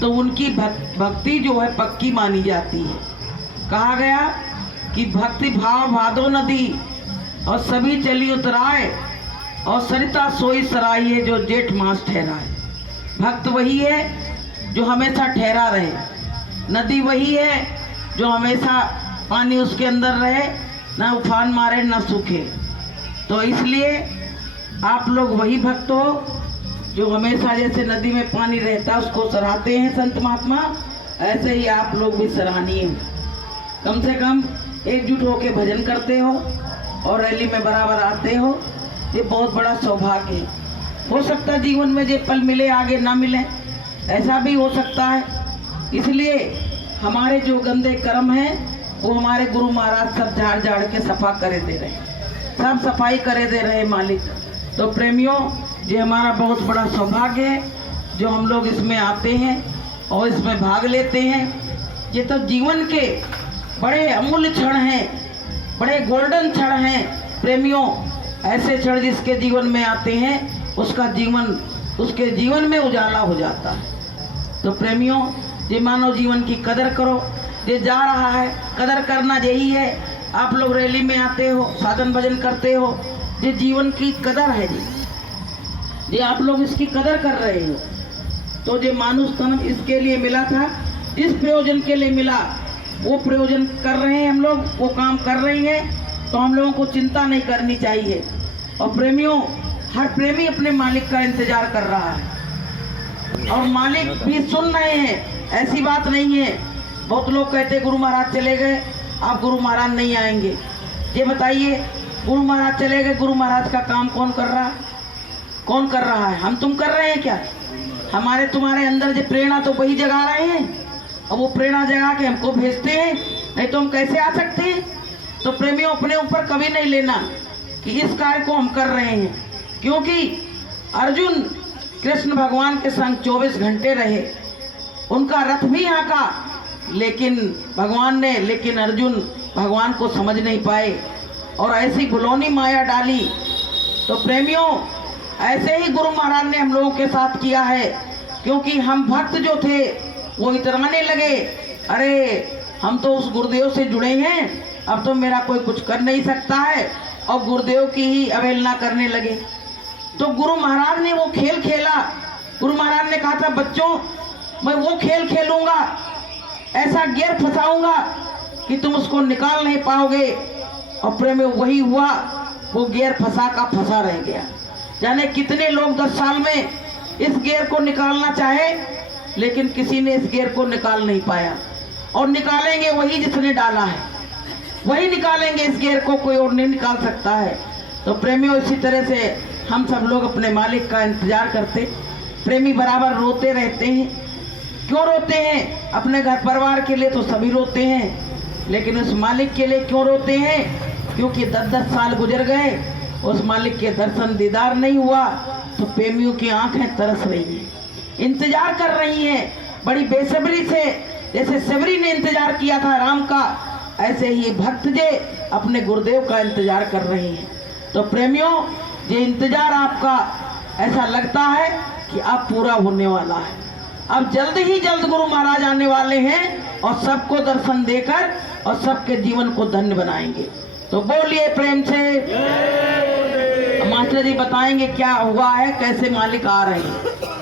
तो उनकी भक्ति जो है पक्की मानी जाती है। कहा गया कि भक्ति भाव भादो नदी और सभी चली उतराए और सरिता सोई सराइए जो जेठ मास ठहराए। भक्त वही है जो हमेशा ठहरा रहे, नदी वही है जो हमेशा पानी उसके अंदर रहे, ना उफान मारे ना सूखे। तो इसलिए आप लोग वही भक्त हो जो हमेशा जैसे नदी में पानी रहता है उसको सराहते हैं संत महात्मा, ऐसे ही आप लोग भी सराहनीय हो। कम से कम एकजुट होकर भजन करते हो और रैली में बराबर आते हो, ये बहुत बड़ा सौभाग्य है। हो सकता है जीवन में जो पल मिले आगे ना मिले, ऐसा भी हो सकता है। इसलिए हमारे जो गंदे कर्म हैं वो हमारे गुरु महाराज सब झाड़ झाड़ के सफा करे दे रहे, सब सफाई करे दे रहे मालिक। तो प्रेमियों, ये हमारा बहुत बड़ा सौभाग्य है जो हम लोग इसमें आते हैं और इसमें भाग लेते हैं। ये तो जीवन के बड़े अमूल्य क्षण हैं, बड़े गोल्डन क्षण हैं प्रेमियों। ऐसे क्षण जिसके जीवन में आते हैं उसके जीवन में उजाला हो जाता है। तो प्रेमियों, ये मानव जीवन की कदर करो, ये जा रहा है, कदर करना यही है। आप लोग रैली में आते हो, साधन भजन करते हो, ये जीवन की कदर है जी, ये आप लोग इसकी कदर कर रहे हो। तो ये मानुष तन इसके लिए मिला था, इस प्रयोजन के लिए मिला, वो प्रयोजन कर रहे हैं हम लोग, वो काम कर रहे हैं। तो हम लोगों को चिंता नहीं करनी चाहिए। और प्रेमियों, हर प्रेमी अपने मालिक का इंतजार कर रहा है और मालिक भी सुन रहे हैं, ऐसी बात नहीं है। बहुत लोग कहते गुरु महाराज चले गए, आप गुरु महाराज नहीं आएंगे। ये बताइए, गुरु महाराज चले गए, गुरु महाराज का काम कौन कर रहा है? कौन कर रहा है? हम तुम कर रहे हैं क्या? हमारे तुम्हारे अंदर जो प्रेरणा तो वही जगा रहे हैं, और वो प्रेरणा जगा के हमको भेजते हैं, नहीं तो हम कैसे आ सकते हैं। तो प्रेमियों, अपने ऊपर कभी नहीं लेना कि इस कार्य को हम कर रहे हैं, क्योंकि अर्जुन कृष्ण भगवान के संग 24 घंटे रहे, उनका रथ भी यहाँ का, लेकिन अर्जुन भगवान को समझ नहीं पाए और ऐसी भुलौनी माया डाली। तो प्रेमियों, ऐसे ही गुरु महाराज ने हम लोगों के साथ किया है, क्योंकि हम भक्त जो थे वो इतराने लगे, अरे हम तो उस गुरुदेव से जुड़े हैं, अब तो मेरा कोई कुछ कर नहीं सकता है, और गुरुदेव की ही अवहेलना करने लगे। तो गुरु महाराज ने वो खेल खेला। गुरु महाराज ने कहा था, बच्चों मैं वो खेल खेलूंगा, ऐसा गियर फंसाऊंगा कि तुम उसको निकाल नहीं पाओगे। और प्रेम वही हुआ, वो गियर फंसा का फंसा रह गया। जाने कितने लोग 10 साल में इस गियर को निकालना चाहे, लेकिन किसी ने इस गियर को निकाल नहीं पाया। और निकालेंगे वही जिसने डाला है, वही निकालेंगे इस गियर को, कोई और नहीं निकाल सकता है। तो प्रेमियों, इसी तरह से हम सब लोग अपने मालिक का इंतजार करते। प्रेमी बराबर रोते रहते हैं। क्यों रोते हैं? अपने घर परिवार के लिए तो सभी रोते हैं, लेकिन उस मालिक के लिए क्यों रोते हैं? क्योंकि 10-10 साल गुजर गए, उस मालिक के दर्शन दीदार नहीं हुआ। तो प्रेमियों की आंखें तरस रही हैं, इंतजार कर रही हैं बड़ी बेसब्री से। जैसे सबरी ने इंतजार किया था राम का, ऐसे ही भक्त जे अपने गुरुदेव का इंतजार कर रहे हैं। तो प्रेमियों, ये इंतजार आपका ऐसा लगता है कि अब पूरा होने वाला है। अब जल्द ही जल्द गुरु महाराज आने वाले हैं और सबको दर्शन देकर और सबके जीवन को धन्य बनाएंगे। तो बोलिए प्रेम से। मास्टर जी बताएंगे क्या हुआ है, कैसे मालिक आ रहे हैं।